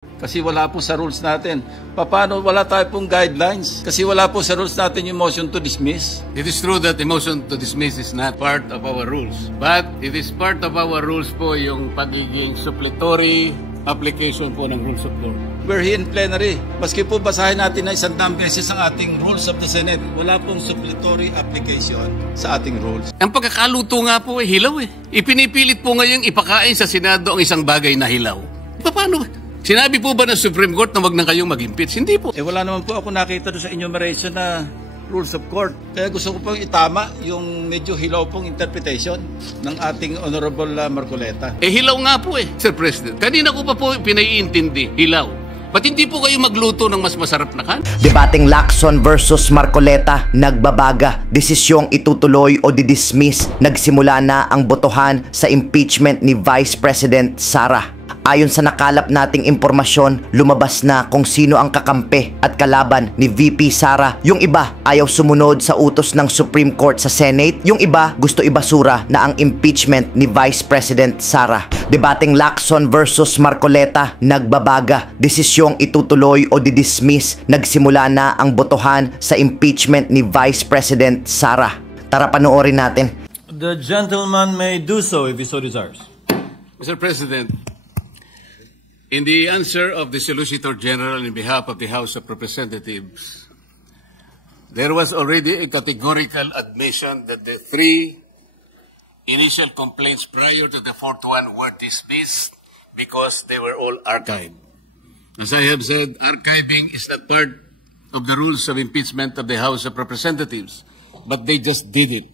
Kasi wala po sa rules natin. Paano wala tayo pong guidelines? Kasi wala po sa rules natin yung motion to dismiss. It is true that the motion to dismiss is not part of our rules. But it is part of our rules po yung pagiging suppletory application po ng rules of law. We're here in plenary. Maski po basahin natin na 100 beses ang ating rules of the Senate, wala pong suppletory application sa ating rules. Ang pagkakaluto nga po hilaw eh. Ipinipilit po ngayong ipakain sa Senado ang isang bagay na hilaw. Paano? Sinabi po ba ng Supreme Court na wag na kayong mag-impeach? Hindi po. Wala naman po ako nakita doon sa enumeration na rules of court. Kaya gusto ko pong itama yung medyo hilaw pong interpretation ng ating Honorable Marcoleta. Hilaw nga po Sir President. Kanina ko pa po pinaiintindi, hilaw. Ba't hindi po kayo magluto ng mas masarap na kan? Debating Lacson versus Marcoleta, nagbabaga. Desisyong itutuloy o didismiss. Nagsimula na ang botohan sa impeachment ni Vice President Sara. Ayon sa nakalap nating impormasyon, lumabas na kung sino ang kakampi at kalaban ni VP Sara. Yung iba ayaw sumunod sa utos ng Supreme Court sa Senate. Yung iba gusto ibasura na ang impeachment ni Vice President Sara. Debating Lacson versus Marcoleta, nagbabaga. Desisyong itutuloy o didismiss. Nagsimula na ang botohan sa impeachment ni Vice President Sara. Tara panoorin natin. The gentleman may do so if he so desires. Mr. President, in the answer of the Solicitor General in behalf of the House of Representatives, there was already a categorical admission that the three initial complaints prior to the fourth one were dismissed because they were all archived. As I have said, archiving is not part of the rules of impeachment of the House of Representatives, but they just did it.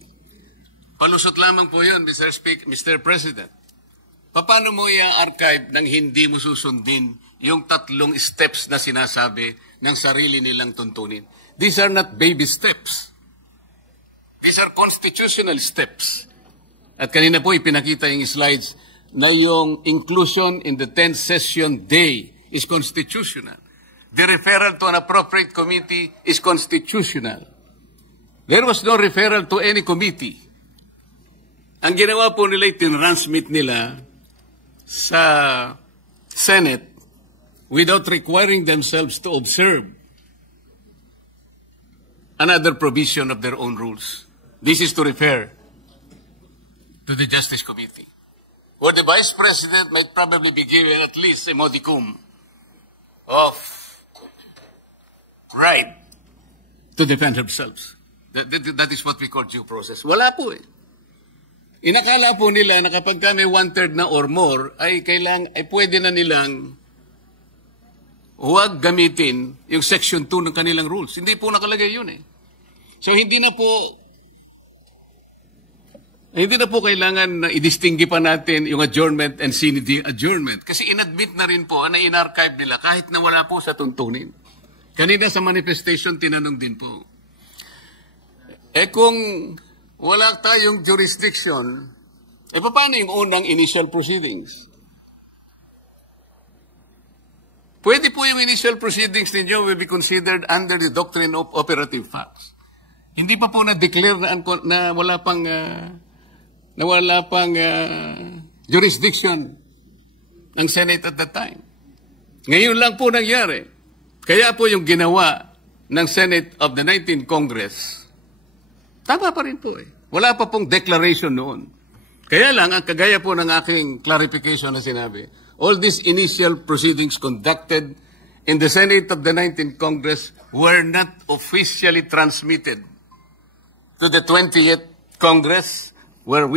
Palusot lamang po yun, Mr. President. Paano mo i-archive nang hindi mo susundin yung tatlong steps na sinasabi ng sarili nilang tuntunin? These are not baby steps. These are constitutional steps. At kanina po ipinakita yung slides na yung inclusion in the 10th session day is constitutional. The referral to an appropriate committee is constitutional. There was no referral to any committee. Ang ginawa po nila, tinransmit nila sa Senate without requiring themselves to observe another provision of their own rules. This is to refer to the Justice Committee, where the Vice President might probably be given at least a modicum of right to defend themselves. That is what we call due process. Wala po Inakala po nila na kapag may 1/3 na or more, ay pwede na nilang huwag gamitin yung Section 2 ng kanilang rules. Hindi po nakalagay yun So hindi na po kailangan na i-distinguish pa natin yung adjournment and sine die adjournment. Kasi inadmit na rin po na in-archive nila kahit na wala po sa tuntunin. Kanina sa manifestation, tinanong din po. Kung wala tayong jurisdiction, paano yung unang initial proceedings? Pwede po yung initial proceedings ninyo will be considered under the doctrine of operative facts. Hindi pa po na-declare na wala pang jurisdiction ng Senate at that time. Ngayon lang po nangyari. Kaya po yung ginawa ng Senate of the 19th Congress, tama pa rin po Wala pa pong declaration noon. Kaya lang, ang kagaya po ng aking clarification na sinabi, all these initial proceedings conducted in the Senate of the 19th Congress were not officially transmitted to the 20th Congress, where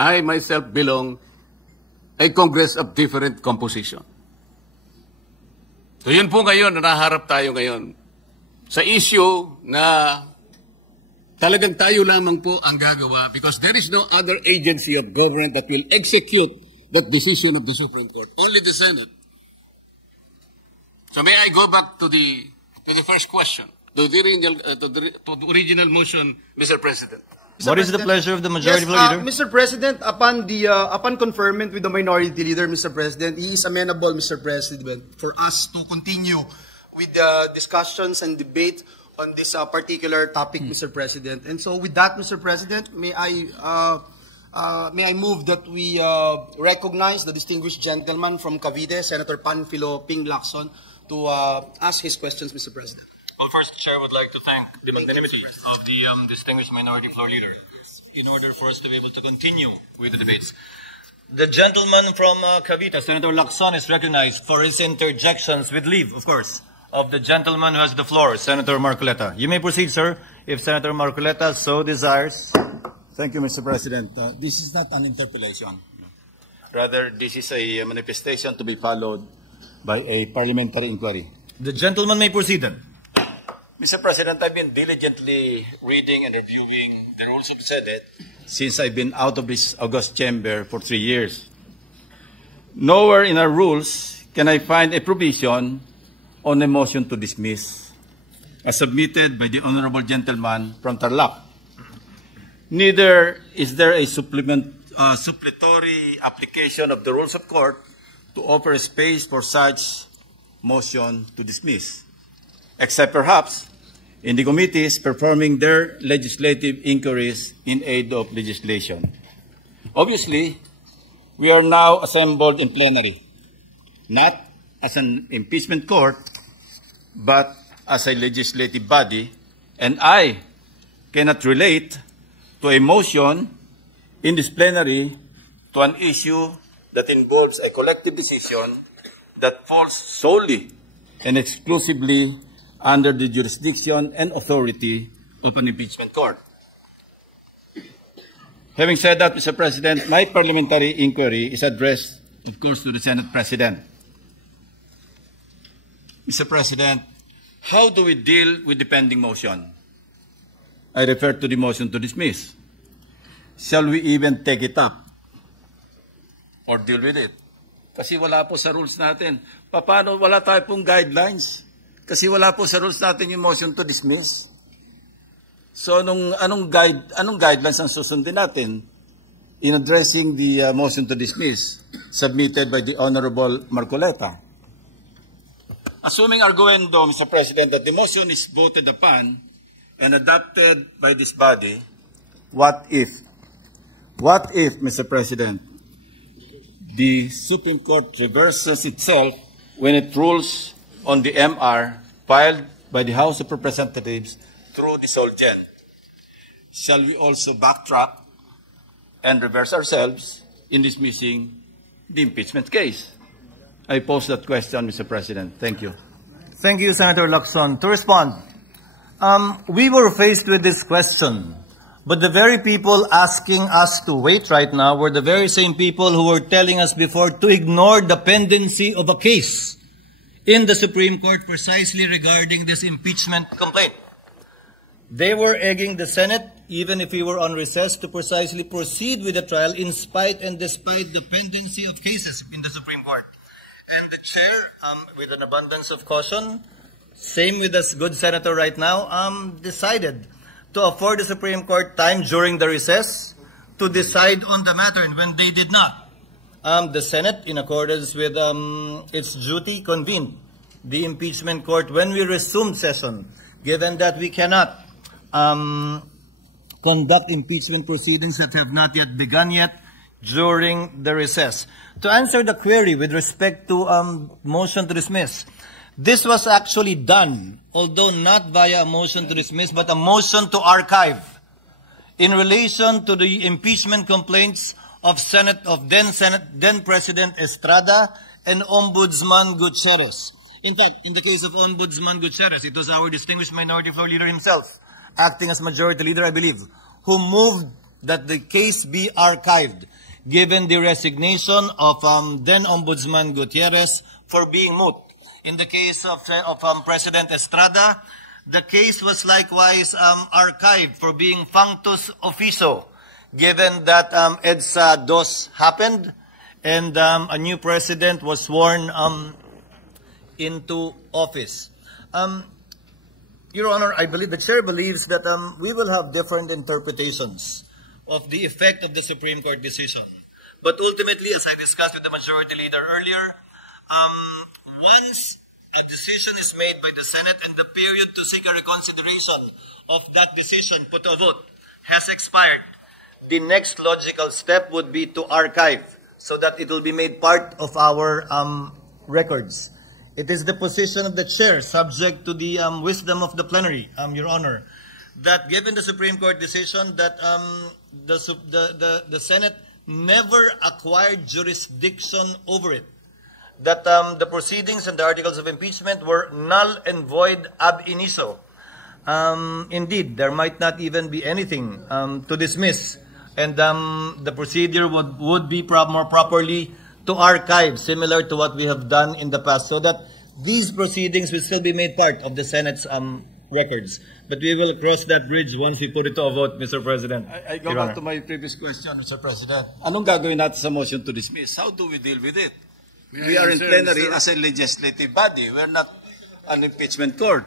I myself belong, a Congress of different composition. So yun po ngayon, naharap tayo ngayon sa issue na talagang tayo lamang po ang gagawa because there is no other agency of government that will execute that decision of the Supreme Court. Only the Senate. So may I go back to the first question, to the original motion, Mr. President. What is the pleasure of the majority leader? Mr. President, upon conferment with the minority leader, Mr. President, he is amenable, Mr. President, for us to continue with the discussions and debate on this particular topic, Mr. President. And so with that, Mr. President, may I May I move that we recognize the distinguished gentleman from Cavite, Senator Panfilo Ping Lacson, to ask his questions, Mr. President. Well, first, Chair would like to thank the magnanimity of the distinguished Minority Floor Leader in order for us to be able to continue with the debates. The gentleman from Cavite, Senator Lacson, is recognized for his interjections with leave, of course, of the gentleman who has the floor, Senator Marcoleta. You may proceed, sir, if Senator Marcoleta so desires. Thank you, Mr. President. This is not an interpellation. Rather, this is a manifestation to be followed by a parliamentary inquiry. The gentleman may proceed then. Mr. President, I've been diligently reading and reviewing the rules of the Senate since I've been out of this august chamber for 3 years. Nowhere in our rules can I find a provision on a motion to dismiss, as submitted by the honorable gentleman from Tarlac. Neither is there a supplementary application of the rules of court to offer a space for such motion to dismiss, except perhaps in the committees performing their legislative inquiries in aid of legislation. Obviously, we are now assembled in plenary, not as an impeachment court, but as a legislative body, and I cannot relate to a motion in this plenary to an issue that involves a collective decision that falls solely and exclusively under the jurisdiction and authority of an impeachment court. Having said that, Mr. President, my parliamentary inquiry is addressed, of course, to the Senate President. Mr. President, how do we deal with the pending motion? I refer to the motion to dismiss. Shall we even take it up or deal with it? Kasi wala po sa rules natin. Paano wala tayo pong guidelines? Kasi wala po sa rules natin yung motion to dismiss. So anong guidelines ang susundin natin in addressing the motion to dismiss submitted by the Honorable Marcoleta? Assuming arguendo, Mr. President, that the motion is voted upon and adopted by this body, what if, Mr. President, the Supreme Court reverses itself when it rules on the MR filed by the House of Representatives through the Solgen? Shall we also backtrack and reverse ourselves in dismissing the impeachment case? I pose that question, Mr. President. Thank you. Thank you, Senator Lacson. To respond, we were faced with this question, but the very people asking us to wait right now were the very same people who were telling us before to ignore the pendency of a case in the Supreme Court precisely regarding this impeachment complaint. They were egging the Senate, even if we were on recess, to precisely proceed with the trial in spite and despite the pendency of cases in the Supreme Court. And the chair, with an abundance of caution, same with this good senator right now, decided to afford the Supreme Court time during the recess to decide on the matter. And when they did not, the Senate, in accordance with its duty, convened the impeachment court when we resumed session, given that we cannot conduct impeachment proceedings that have not yet begun yet during the recess. To answer the query with respect to motion to dismiss, this was actually done, although not via a motion to dismiss, but a motion to archive in relation to the impeachment complaints of then President Estrada and Ombudsman Gutierrez. In fact, in the case of Ombudsman Gutierrez, it was our distinguished Minority Floor Leader himself, acting as Majority Leader, I believe, who moved that the case be archived, given the resignation of then Ombudsman Gutierrez for being moot. In the case of President Estrada, the case was likewise archived for being functus officio, given that EDSA DOS happened and a new president was sworn into office. Your Honor, I believe the chair believes that we will have different interpretations of the effect of the Supreme Court decision. But ultimately, as I discussed with the Majority Leader earlier, once a decision is made by the Senate and the period to seek a reconsideration of that decision put to a vote has expired, the next logical step would be to archive so that it will be made part of our records. It is the position of the chair, subject to the wisdom of the plenary, Your Honor, that given the Supreme Court decision that the Senate never acquired jurisdiction over it, that the proceedings and the articles of impeachment were null and void ab initio. Indeed, there might not even be anything to dismiss, and the procedure would be more properly to archive, similar to what we have done in the past, so that these proceedings will still be made part of the Senate's records. But we will cross that bridge once we put it to a vote, Mr. President. I go back to my previous question, Mr. President. Anong gagawin natin sa motion to dismiss? How do we deal with it? We are in plenary as a legislative body. We're not an impeachment court.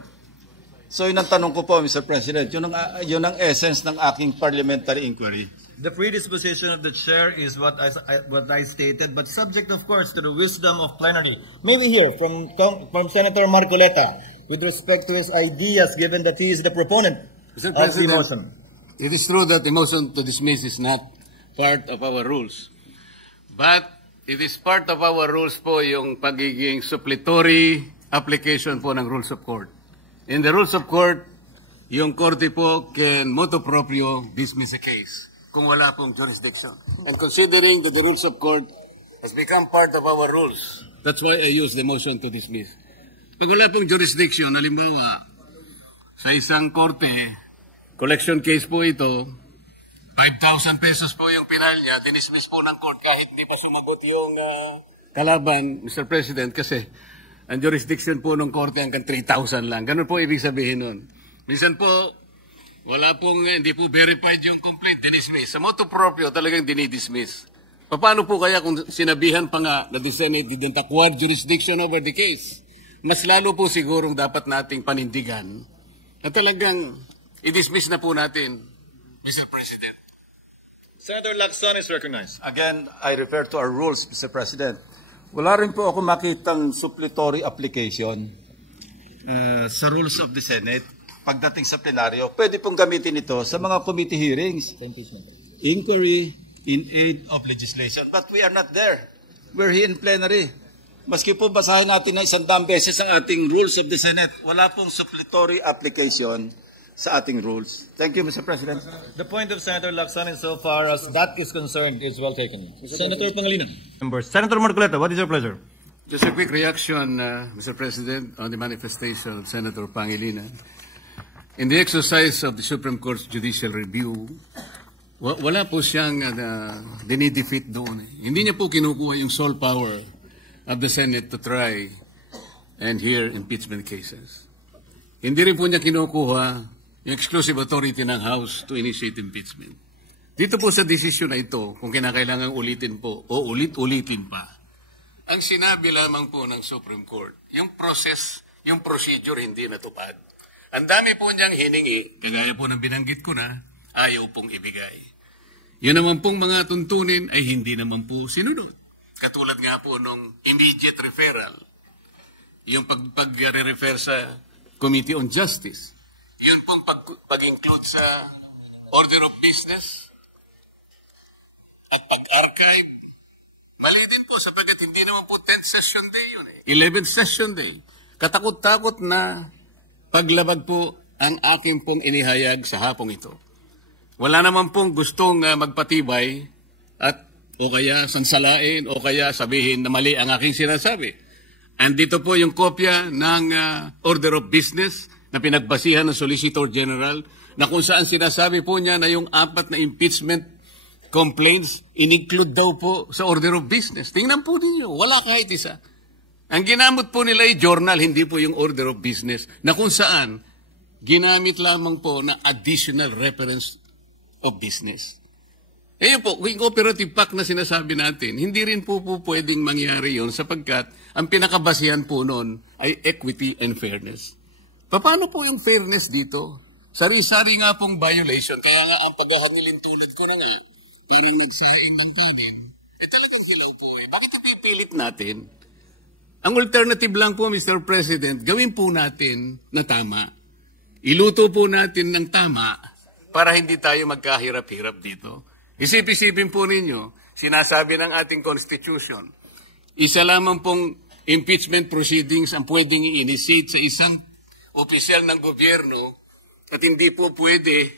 So yun ang tanong ko po, Mr. President. Yun ang essence ng aking parliamentary inquiry. The predisposition of the chair is what I stated, but subject, of course, to the wisdom of plenary. Maybe here from Senator Marcoleta, with respect to his ideas, given that he is the proponent Mr. of the President, motion. it is true that the motion to dismiss is not part of our rules. But it is part of our rules po yung pagiging suppletory application po ng rules of court. In the rules of court, yung korte po can motu proprio dismiss a case kung wala pong jurisdiction. And considering that the rules of court has become part of our rules, that's why I use the motion to dismiss. Pag wala pong jurisdiction, halimbawa, sa isang korte, collection case po ito, 5,000 pesos po yung pinal niya, dinismiss po ng court kahit hindi pa sumagot yung kalaban, Mr. President, kasi ang jurisdiction po ng korte hanggang 3,000 lang. Ganun po ibig sabihin nun. Minsan po, wala pong, hindi po verified yung complaint, dinismiss. Sa motu proprio, talagang dinidismiss. Paano po kaya kung sinabihan pa nga na the Senate didn't acquire jurisdiction over the case? Mas lalo po sigurong dapat nating panindigan na talagang i-dismiss na po natin, Mr. President. Senator Lacson is recognized. Again, I refer to our rules, Mr. President. Wala rin po ako makitang suppletory application sa rules of the Senate pagdating sa plenaryo. Pwede pong gamitin ito sa mga committee hearings. Inquiry in aid of legislation. But we are not there. We're here in plenary. Maski po basahin natin na 100 beses ang ating rules of the Senate, wala pong suppletory application sa ating rules. Thank you, Mr. President. The point of Senator Lacson, so far as that is concerned, is well taken. Senator Pangilinan. Senator Marcoleta, what is your pleasure? Just a quick reaction, Mr. President, on the manifestation of Senator Pangilinan. In the exercise of the Supreme Court's judicial review, wala po siyang dinidefeat doon. Hindi niya po kinukuha yung sole power of the Senate to try and hear impeachment cases. Hindi rin po niya kinukuha yung exclusive authority ng House to initiate impeachment. Dito po sa desisyon na ito, kung kinakailangan ulitin po o ulit-ulitin pa, ang sinabi lamang po ng Supreme Court, yung process, yung procedure hindi natupad. Ang dami po niyang hiningi, kagaya po ng binanggit ko na, ayaw pong ibigay. Yun naman pong mga tuntunin ay hindi naman po sinunod. Katulad nga po nung immediate referral, yung pag-refer sa Committee on Justice, yun pong pag-include sa order of business at pag-archive, mali din po sapagkat hindi naman po 10th session day yun 11th session day. Katakot-takot na paglabag po ang aking pong inihayag sa hapong ito. Wala naman pong gustong magpatibay at o kaya sansalain o kaya sabihin na mali ang aking sinasabi. Andito po yung kopya ng order of business na pinagbasihan ng Solicitor General na kung saan sinasabi po niya na yung 4 na impeachment complaints in-include daw po sa order of business. Tingnan po ninyo, wala kahit isa. Ang ginamit po nila ay journal, hindi po yung order of business na kung saan ginamit lamang po na additional reference of business. Yun po, yung operative pact na sinasabi natin, hindi rin po pwedeng mangyari yun sapagkat ang pinakabasihan po nun ay equity and fairness. Paano po yung fairness dito? Sari-sari nga pong violation, kaya nga ang paghahangilin tulad ko na nga, parang nagsaing ng pilim, talagang hilaw po Bakit ipipilit natin? Ang alternative lang po, Mr. President, gawin po natin na tama. Iluto po natin ng tama para hindi tayo magkahirap-hirap dito. Isip-isipin po ninyo, sinasabi ng ating Constitution, isa lamang pong impeachment proceedings ang pwedeng i-initiate sa isang opisyal ng gobyerno at hindi po pwede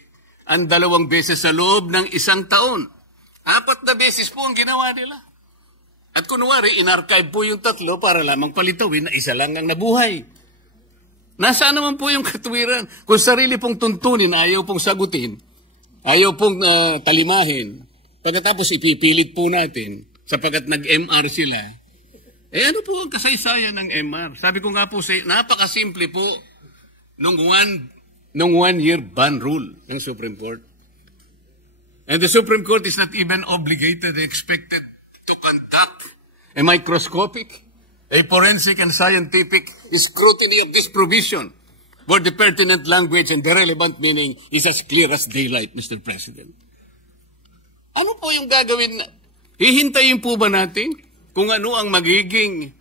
ang 2 beses sa loob ng 1 taon. 4 na beses po ang ginawa nila. At kunwari, in-archive po yung 3 para lamang palitawin na 1 lang ang nabuhay. Nasaan naman po yung katuwiran? Kung sarili pong tuntunin, ayaw pong sagutin, ayaw pong talimahin, pagkatapos ipipilit po natin, sapagkat nag-MR sila, ano po ang kasaysayan ng MR? Sabi ko nga po, napakasimple po nung 1-year ban rule ng Supreme Court. And the Supreme Court is not even obligated, expected to conduct a microscopic, a forensic and scientific scrutiny of this provision where the pertinent language and the relevant meaning is as clear as daylight, Mr. President. Ano po yung gagawin? Hihintayin po ba natin kung ano ang magiging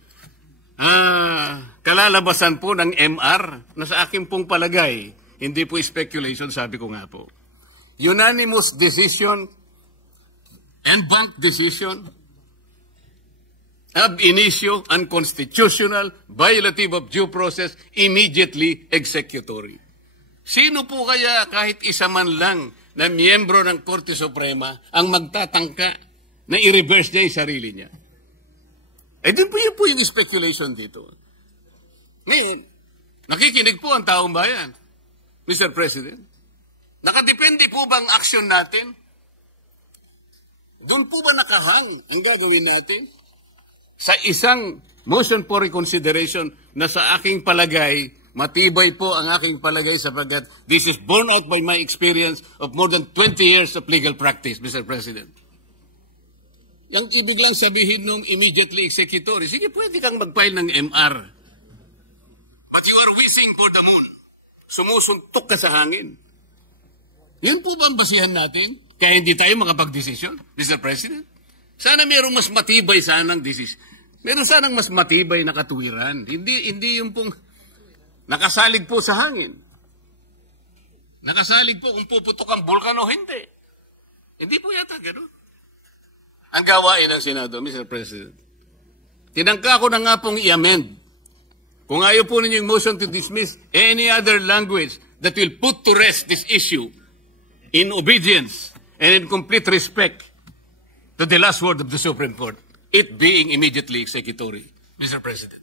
kalalabasan po ng MR na sa akin pong palagay, hindi po speculation, sabi ko nga po. Unanimous decision and bank decision ab initio, unconstitutional, violative of due process, immediately executory. Sino po kaya kahit isa man lang na miyembro ng Korte Suprema ang magtatangka na i-reverse niya yung sarili niya? Din po yun po yung speculation dito. Ngayon, nakikinig po ang taong bayan, Mr. President. Nakadepende po ba ang aksyon natin? Doon po ba nakahang ang gagawin natin? Sa isang motion for reconsideration na sa aking palagay, matibay po ang aking palagay sapagkat this is borne out by my experience of more than 20 years of legal practice, Mr. President. Yang ibig lang sabihin nung immediately executory, sige, pwede kang mag-file ng MR. But you are wishing for the moon. Sumusuntok ka sa hangin. Yun po ba ang basihan natin? Kaya hindi tayo makapag-desisyon, Mr. President? Sana mayroong mas matibay sanang desisyon. Meron sanang mas matibay na katuwiran. Hindi yung pong nakasalig po sa hangin. Nakasalig po kung puputok ang bulkan o hindi. Hindi po yata gano'n. Ang gawain ng Senado, Mr. President. Tinangka ko na nga pong i-amend. Kung ayaw po ninyo yung motion to dismiss any other language that will put to rest this issue in obedience and in complete respect to the last word of the Supreme Court, it being immediately executory, Mr. President.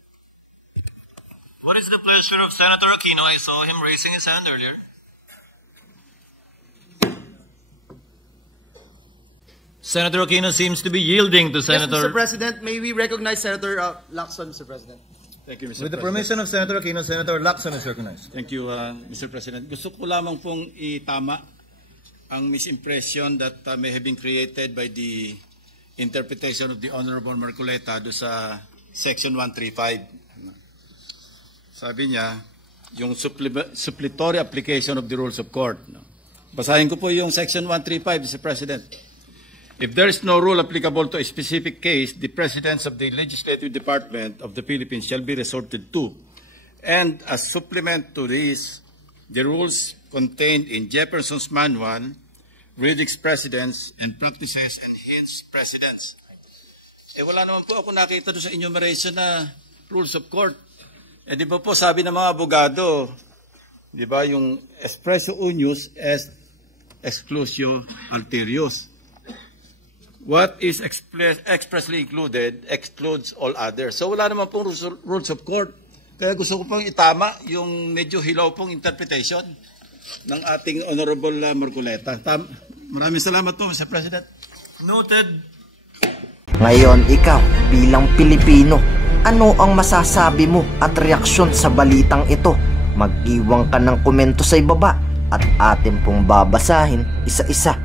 What is the pleasure of Senator Aquino? I saw him raising his hand earlier. Senator Aquino seems to be yielding to Senator... Yes, Mr. President, may we recognize Senator Lacson, Mr. President? Thank you, Mr. With the President. permission of Senator Aquino, Senator Lacson is recognized. Thank you, Mr. President. Gusto ko lamang pong itama ang misimpression that may have been created by the interpretation of the Honorable Marcoleta do sa Section 135. Sabi niya, yung suppletory application of the rules of court. No? Basahin ko po yung Section 135, Mr. President. If there is no rule applicable to a specific case, the Presidents of the Legislative Department of the Philippines shall be resorted to. And as supplement to this, the rules contained in Jefferson's Manual, Riddick's Precedents, and Practices and Hence Precedents. Wala naman po ako nakita doon sa enumeration na rules of court. Di ba po sabi ng mga abogado, di ba yung expressio unius est exclusio alterius. What is expressly included excludes all others. So wala naman pong rules of court. Kaya gusto ko pong itama yung medyo hilaw pong interpretation ng ating Honorable Marcoleta. Maraming salamat po, Mr. President. Noted. Ngayon, ikaw, bilang Pilipino, ano ang masasabi mo at reaksyon sa balitang ito? Mag-iwan ka ng komento sa ibaba at atin pong babasahin isa-isa.